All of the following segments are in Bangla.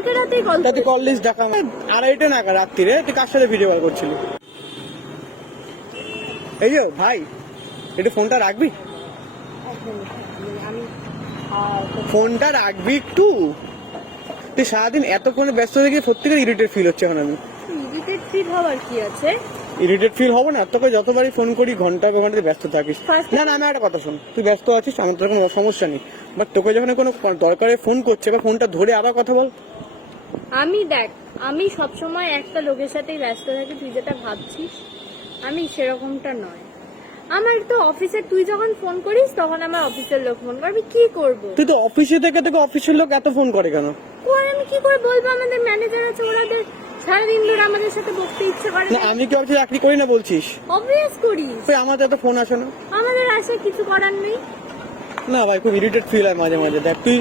কালকে রাতেই কল তুই কল লিস্ট দেখা 2:30 নাগাদ রাত্রিরে তুই কার সাথে ভিডিও কল করছিলি? এই যে ভাই একটু ফোনটা রাখবি, ফোনটা রাখবি একটু। তুই সারাদিন এত ফোনে ব্যস্ত থেকে সত্যিকার ইরিটেট ফিল হচ্ছে এখন। আমি ইরিটেট ফিল হওয়ার কি আছে? ইরিটেট ফিল হবো না? তোকে যতবারই ফোন করি ঘন্টায় ঘন্টায় ব্যস্ত থাকিস। না না, আমি একটা কথা শোন, তুই ব্যস্ত আছিস, আমার তো কোনো সমস্যা নেই, বাট তোকে যখন কোনো দরকারে ফোন করছে বা ফোনটা ধরে আবার কথা বল। আমি দেখ, আমি সবসময় একটা লোকের সাথেই ব্যস্ত থাকি, তুই যেটা ভাবছিস আমি সেরকমটা নয়। আমার তো অফিসে তুই যখন ফোন করিস তখন আমার অফিসের লোক ফোন করে, আমি কি করব? তুই তো অফিসে থেকে অফিসের লোক এত ফোন করে কেন? আমি কি করে বলবো? আমাদের ম্যানেজার আছে, ওরাদের সারাদিন ধরে আমাদের সাথে বকতে ইচ্ছে করে না। আমি কি অফিসে চাকরি করি না বলছিস? অবভিয়াস করিস। তুই আমাদের এত ফোন আসে না? আমাদের আসে, কিছু করার নেই। না ভাই, খুব ইরিটেট ফিল হয় মাঝে মাঝে। দেখ, তুই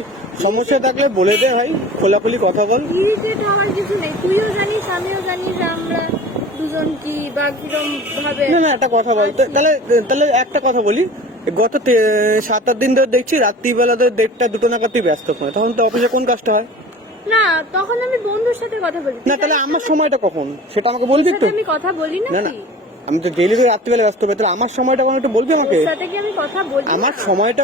সমস্যা থাকলে বলে দে ভাই, খোলাখুলি কথা বল। ইরিটেট হওয়ার কিছু নেই, তুইও জানিস আমিও জানি যে আমরা দুজন কি বা কিরম ভাবে। না না, একটা কথা বল। তাহলে তাহলে একটা কথা বলি, গত 7-8 দিন ধরে দেখছি রাত্রিবেলা তো 1:30-2টো নাগাদ তুই ব্যস্ত ফোনে, তখন তো অফিসে কোন কাজটা হয়? না, তখন আমি বন্ধুর সাথে কথা বলি। না, তাহলে আমার সময়টা কখন সেটা আমাকে বলবি তো? আমি কথা বলি না। না না, আমি তো ডেইলি করে রাত্রিবেলা ব্যস্ত হবে, তাহলে আমার সময়টা কখন একটু বলবি আমাকে? সাথে কি আমি কথা বলি? আমার সময়টা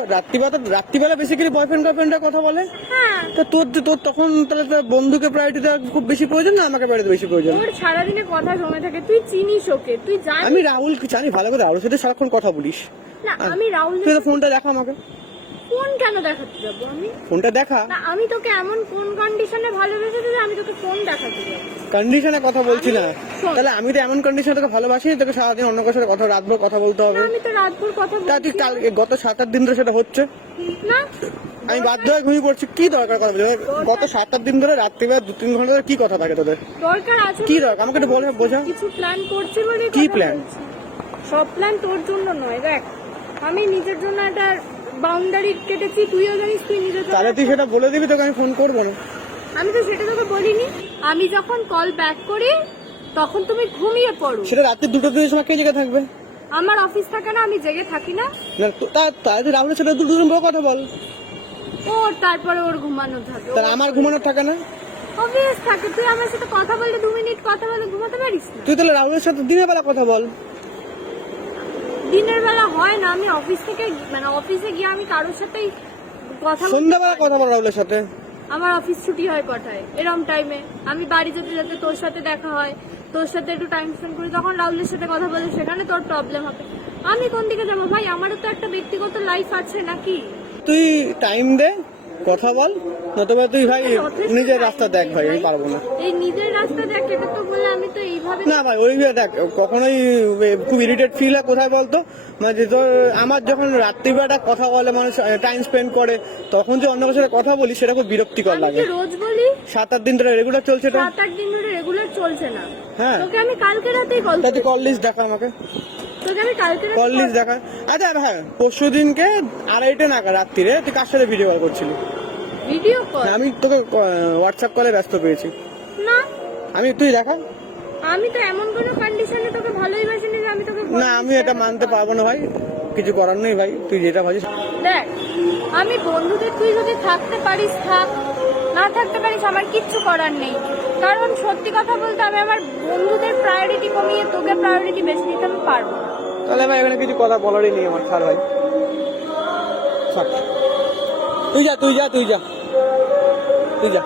রাত্রিবেলা বেসিক্যালি বয়ফ্রেন্ড গার্লফ্রেন্ডরা কথা বলে। হ্যাঁ, তো তোর তখন তাহলে তোর বন্ধুকে প্রায়োরিটি দেওয়া খুব বেশি প্রয়োজন না আমাকে প্রায়োরিটি বেশি প্রয়োজন? ওর সারাদিনে কথা জমে থাকে, তুই চিনিস ওকে, তুই জানিস। আমি রাহুলকে জানি ভালো করে, রাহুলের সাথে সারাক্ষণ কথা বলিস। না, আমি রাহুল। তুই তো ফোনটা দেখা আমাকে। ফোন কেন দেখাতে যাবো আমি? ফোনটা দেখা। না, আমি তোকে এমন কোন কন্ডিশনে ভালোবেসেছি যে আমি তোকে ফোন দেখাতে যাবো? কন্ডিশনে কথা বলছি না। শোন। তাহলে আমি তো এমন কন্ডিশনে তোকে ভালোবাসি, তোকে সারাদিন অন্য কারোর সাথে কথা, রাতভর কথা বলতে হবে। না, আমি তো রাতভর কথা তা তুই বলছি। গত 7-8 দিন ধরে সেটা হচ্ছে না, আমি বাধ্য হয়ে ঘুমিয়ে পড়ছি। কি দরকার কথা বলছি? গত 7-8 দিন ধরে রাত্রিবেলা 2-3 ঘন্টা ধরে কি কথা থাকে তোদের? দরকার আছে। কি দরকার আমাকে একটু বলে বোঝা। কিছু প্ল্যান করছি বলে কি কথা plan? বলছি। সব প্ল্যান তোর জন্য নয়। দেখ, আমি নিজের জন্য একটা বাউন্ডারি কেটেছি, তুইও জানিস, তুই নিজের জন্য। তাহলে তুই সেটা বলে দিবি, তোকে আমি ফোন করবো না। আমি তো সেটা তোকে বলিনি। আমি যখন কল ব্যাক করি তখন তুমি ঘুমিয়ে পড়ো। সেটা রাত্রি 2-3 সময় কে জেগে থাকবে? আমার অফিস থাকে না, আমি জেগে থাকি না। না, তাহলে রাহুলের সাথে 2 বড় কথা বল। ওর তারপরে ওর ঘুমানো থাকে। তাহলে আমার ঘুমানোর থাকে না? অবভিয়াস থাকে। তুই আমার সাথে কথা বললে 2 মিনিট কথা বলে ঘুমাতে পারিস না? তুই তাহলে রাহুলের সাথে দিনের বেলা কথা বল। দিনের বেলা হয় না, আমি অফিস থেকে অফিসে গিয়ে আমি কারোর সাথেই কথা সন্ধ্যাবেলা কথা বল রাহুলের সাথে। আমার অফিস ছুটি হয় কটায়? এরম টাইমে আমি বাড়ি যেতে যেতে তোর সাথে দেখা হয়, তোর সাথে একটু টাইম স্পেন্ড করি, তখন রাহুলের সাথে কথা বলে, সেখানে তোর প্রবলেম হবে। আমি কোন দিকে যাবো ভাই? আমারও তো একটা ব্যক্তিগত লাইফ আছে নাকি? তুই টাইম দে, কথা বল, নতুবা তুই ভাই নিজের রাস্তা দেখ। ভাই আমি পারবো না। এই নিজের রাস্তা দেখ, এটা তো বলে আমি তো এইভাবে না ভাই, ওই দেখ, কখনোই খুব ইরিটেট ফিল হয় কোথায় বলতো, মানে যে তোর আমার যখন রাত্রিবেলা কথা বলে, মানুষ টাইম স্পেন্ড করে, তখন যে অন্য কারোর সাথে কথা বলি সেটা খুব বিরক্তিকর লাগে। রোজ বলি। 7-8 দিন ধরে রেগুলার চলছে এটা। 7-8 দিন ধরে রেগুলার চলছে না। হ্যাঁ, তোকে আমি কালকে রাতেই কল তুই কল লিস্ট দেখা আমাকে। তোকে আমি কালকে কল লিস্ট দেখা। আচ্ছা হ্যাঁ, পরশু দিনকে 2:30 নাগাদ রাত্রিরে তুই কার সাথে ভিডিও কল করছিলি? Video call? আমি তোকে হোয়াটসঅ্যাপ কলে ব্যস্ত পেয়েছি। না, তুই দেখা। আমি তো এমন কোনো কন্ডিশনে তোকে ভালোই বাসিনি যে আমি তোকে না, আমি এটা মানতে পারবো না ভাই, কিছু করার নেই ভাই, তুই যেটা ভাবিস। দেখ, আমি বন্ধুদের, তুই যদি থাকতে পারিস থাক, না থাকতে পারিস আমার কিচ্ছু করার নেই। কারণ সত্যি কথা বলতে আমি আমার বন্ধুদের প্রায়োরিটি কমিয়ে তোকে প্রায়োরিটি বেশি নিতে আমি পারবো না। তাহলে ভাই এখানে কিছু কথা বলারই নেই আমার। ছাড় ভাই, ছাড়। তুই যা।